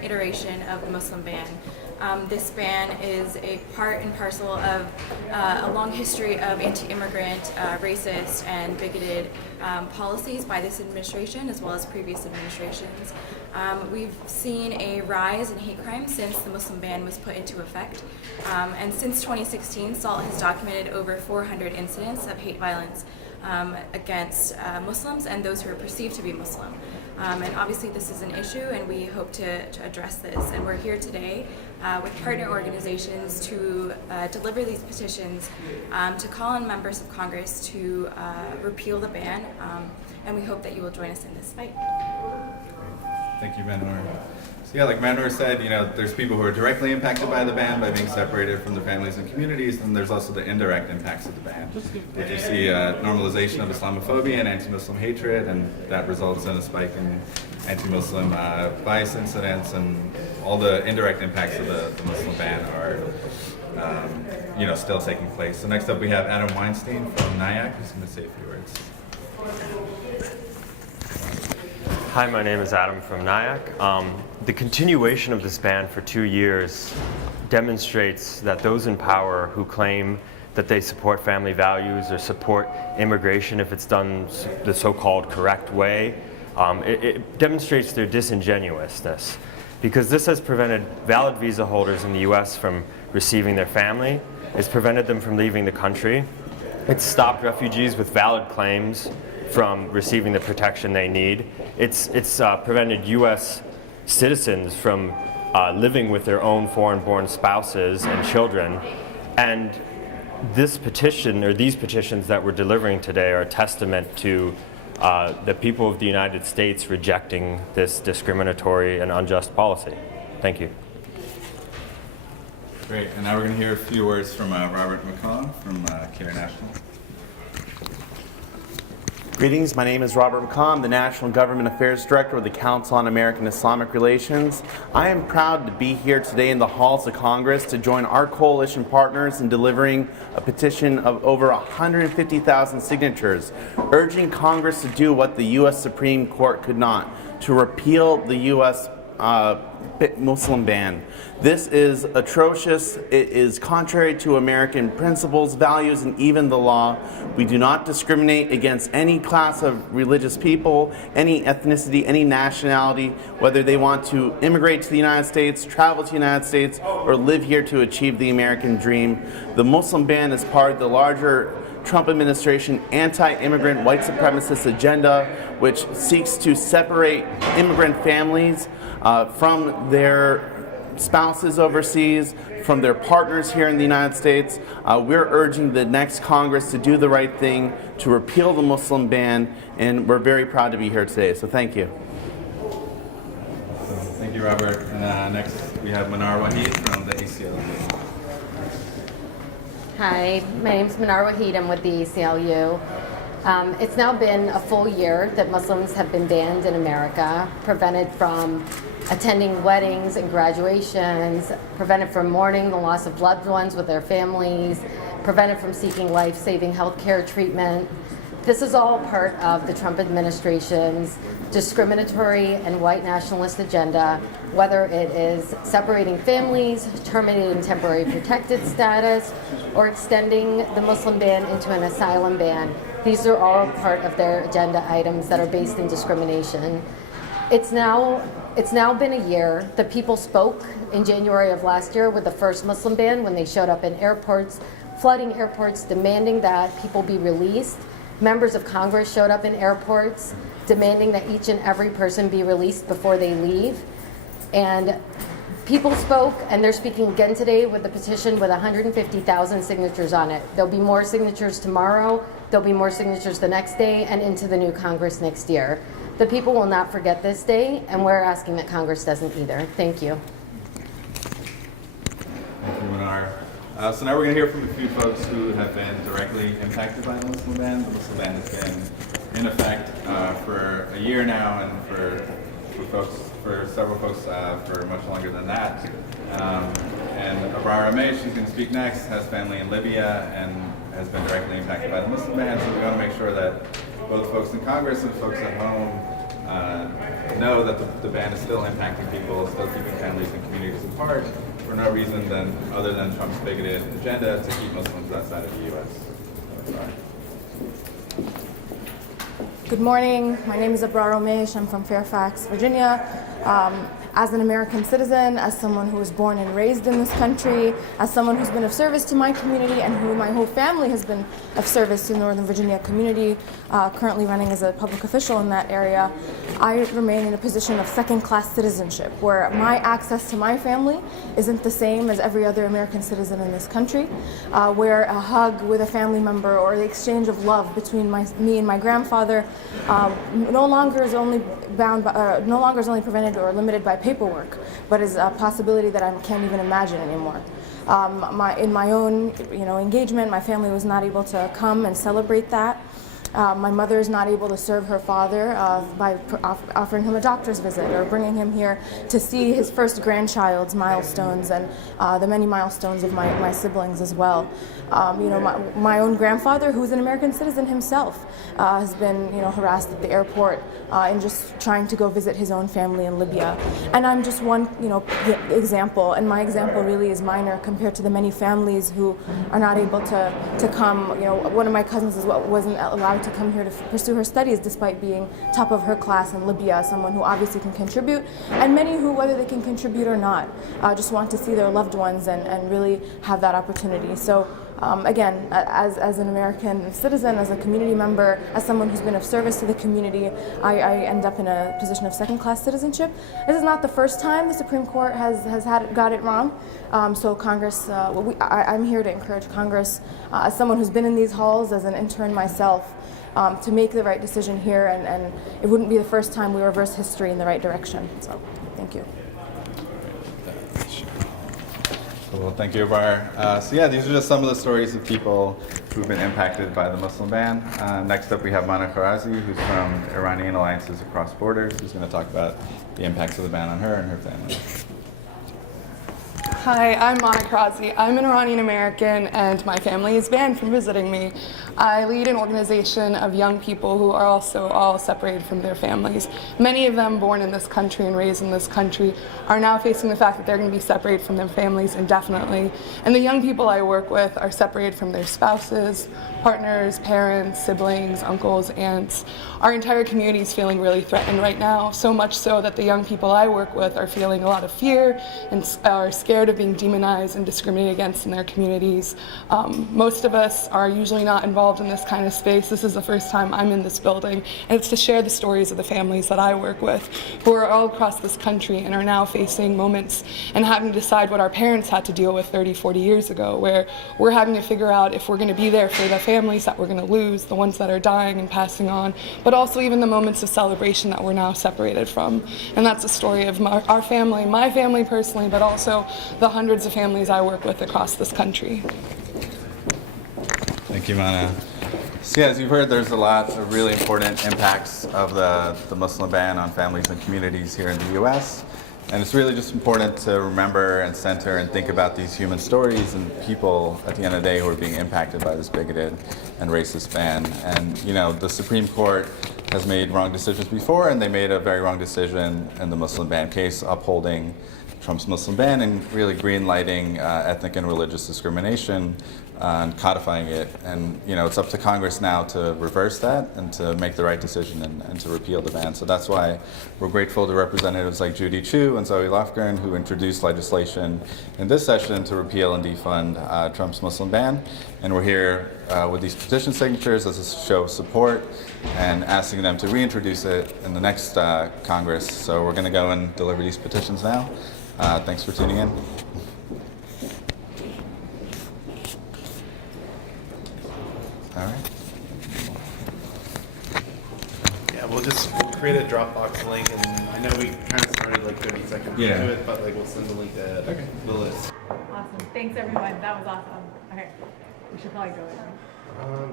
iteration of the Muslim ban. This ban is a part and parcel of a long history of anti-immigrant, racist, and bigoted policies by this administration as well as previous administrations. We've seen a rise in hate crimes since the Muslim ban was put into effect. And since 2016, SALT has documented over 400 incidents of hate violence against Muslims and those who are perceived to be Muslim. And obviously this is an issue, and we hope to address this. And we're here today with partner organizations to deliver these petitions to call on members of Congress to repeal the ban, and we hope that you will join us in this fight. Thank you, Manor. So yeah, like Manor said, there's people who are directly impacted by the ban by being separated from their families and communities, and there's also the indirect impacts of the ban. If you see normalization of Islamophobia and anti-Muslim hatred, and that results in a spike in anti-Muslim bias incidents, and all the indirect impacts of the Muslim ban are still taking place. So next up we have Adam Weinstein from NIAC, who's going to say a few words. Hi, my name is Adam from NIAC. The continuation of this ban for 2 years demonstrates that those in power who claim that they support family values or support immigration if it's done the so-called correct way, it demonstrates their disingenuousness, because this has prevented valid visa holders in the US from receiving their family. It's prevented them from leaving the country. It's stopped refugees with valid claims from receiving the protection they need. It's prevented US citizens from living with their own foreign-born spouses and children. And this petition, or these petitions that we're delivering today, are a testament to the people of the United States rejecting this discriminatory and unjust policy. Thank you. Great, and now we're going to hear a few words from Robert McCaw from CAIR National. Greetings, my name is Robert McCaw. I'm the National Government Affairs Director with the Council on American Islamic Relations. I am proud to be here today in the halls of Congress to join our coalition partners in delivering a petition of over 150,000 signatures, urging Congress to do what the U.S. Supreme Court could not, to repeal the U.S. Muslim ban. This is atrocious. It is contrary to American principles, values, and even the law. We do not discriminate against any class of religious people, any ethnicity, any nationality, whether they want to immigrate to the United States, travel to the United States, or live here to achieve the American dream. The Muslim ban is part of the larger Trump administration anti-immigrant white supremacist agenda, which seeks to separate immigrant families from their spouses overseas, from their partners here in the United States. We're urging the next Congress to do the right thing, to repeal the Muslim ban, and we're very proud to be here today, so thank you. Thank you, Robert. And next we have Manar Wahid from the ACLU. Hi, my name is Manar Wahid. I'm with the ACLU. It's now been a full year that Muslims have been banned in America, prevented from attending weddings and graduations, prevented from mourning the loss of loved ones with their families, prevented from seeking life-saving health care treatment. This is all part of the Trump administration's discriminatory and white nationalist agenda, whether it is separating families, terminating temporary protected status, or extending the Muslim ban into an asylum ban. These are all part of their agenda items that are based in discrimination. It's now been a year. The people spoke in January of last year with the first Muslim ban when they showed up in airports, flooding airports, demanding that people be released. Members of Congress showed up in airports demanding that each and every person be released before they leave. And people spoke, and they're speaking again today with the petition with 150,000 signatures on it. There'll be more signatures tomorrow, there'll be more signatures the next day, and into the new Congress next year. The people will not forget this day, and we're asking that Congress doesn't either. Thank you. Thank you, Manar. So now we're going to hear from a few folks who have been directly impacted by the Muslim ban. The Muslim ban has been in effect for a year now, and for several folks for much longer than that. And Abrara May, she's going to speak next, has family in Libya and has been directly impacted by the Muslim ban. So we want to make sure that both folks in Congress and folks at home know that the ban is still impacting people, still keeping families and communities apart for no reason other than Trump's bigoted agenda to keep Muslims outside of the U.S. Sorry. Good morning. My name is Abrar Omesh. I'm from Fairfax, Virginia. As an American citizen, as someone who was born and raised in this country, as someone who's been of service to my community and who my whole family has been of service to the Northern Virginia community, currently running as a public official in that area, I remain in a position of second-class citizenship, where my access to my family isn't the same as every other American citizen in this country, where a hug with a family member or the exchange of love between me and my grandfather no longer is only prevented or limited by paperwork, but is a possibility that I can't even imagine anymore. In my own engagement, my family was not able to come and celebrate that. My mother is not able to serve her father by offering him a doctor's visit or bringing him here to see his first grandchild's milestones and the many milestones of my siblings as well. My own grandfather, who's an American citizen himself, has been harassed at the airport and just trying to go visit his own family in Libya. And I'm just one example, and my example really is minor compared to the many families who are not able to come. One of my cousins wasn't allowed to come here to pursue her studies despite being top of her class in Libya, someone who obviously can contribute, and many who, whether they can contribute or not, just want to see their loved ones and really have that opportunity. So again, as an American citizen, as a community member, as someone who's been of service to the community, I end up in a position of second-class citizenship. This is not the first time the Supreme Court has got it wrong. So Congress, I'm here to encourage Congress, as someone who's been in these halls as an intern myself, to make the right decision here, and it wouldn't be the first time we reverse history in the right direction. So, thank you. Well, thank you, Abar. So yeah, these are just some of the stories of people who've been impacted by the Muslim ban. Next up, we have Mana Kharazi, who's from Iranian Alliances Across Borders, who's going to talk about the impacts of the ban on her and her family. Hi, I'm Mana Kharazi. I'm an Iranian American and my family is banned from visiting me. I lead an organization of young people who are also all separated from their families. Many of them born in this country and raised in this country are now facing the fact that they're going to be separated from their families indefinitely. And the young people I work with are separated from their spouses, partners, parents, siblings, uncles, aunts. Our entire community is feeling really threatened right now, so much so that the young people I work with are feeling a lot of fear and are scared of being demonized and discriminated against in their communities. Most of us are usually not involved in this kind of space. This is the first time I'm in this building, and it's to share the stories of the families that I work with who are all across this country and are now facing moments and having to decide what our parents had to deal with 30, 40 years ago, where we're having to figure out if we're going to be there for the families that we're going to lose, the ones that are dying and passing on, but also even the moments of celebration that we're now separated from. And that's the story of our family, my family personally, but also the hundreds of families I work with across this country. Thank you, Mana. So yeah, as you've heard, there's a lot of really important impacts of the Muslim ban on families and communities here in the U.S. And it's really just important to remember and center and think about these human stories and people at the end of the day who are being impacted by this bigoted and racist ban. And the Supreme Court has made wrong decisions before, and they made a very wrong decision in the Muslim ban case, upholding Trump's Muslim ban and really green-lighting ethnic and religious discrimination and codifying it. And it's up to Congress now to reverse that and to make the right decision and to repeal the ban. So that's why we're grateful to representatives like Judy Chu and Zoe Lofgren, who introduced legislation in this session to repeal and defund Trump's Muslim ban. And we're here with these petition signatures as a show of support and asking them to reintroduce it in the next Congress. So we're going to go and deliver these petitions now. Thanks for tuning in. All right. Yeah, we'll just create a Dropbox link, and I know we kind of started like 30 seconds into it, but we'll send the link to the list. Awesome. Thanks, everyone. That was awesome. Okay. We should probably go in.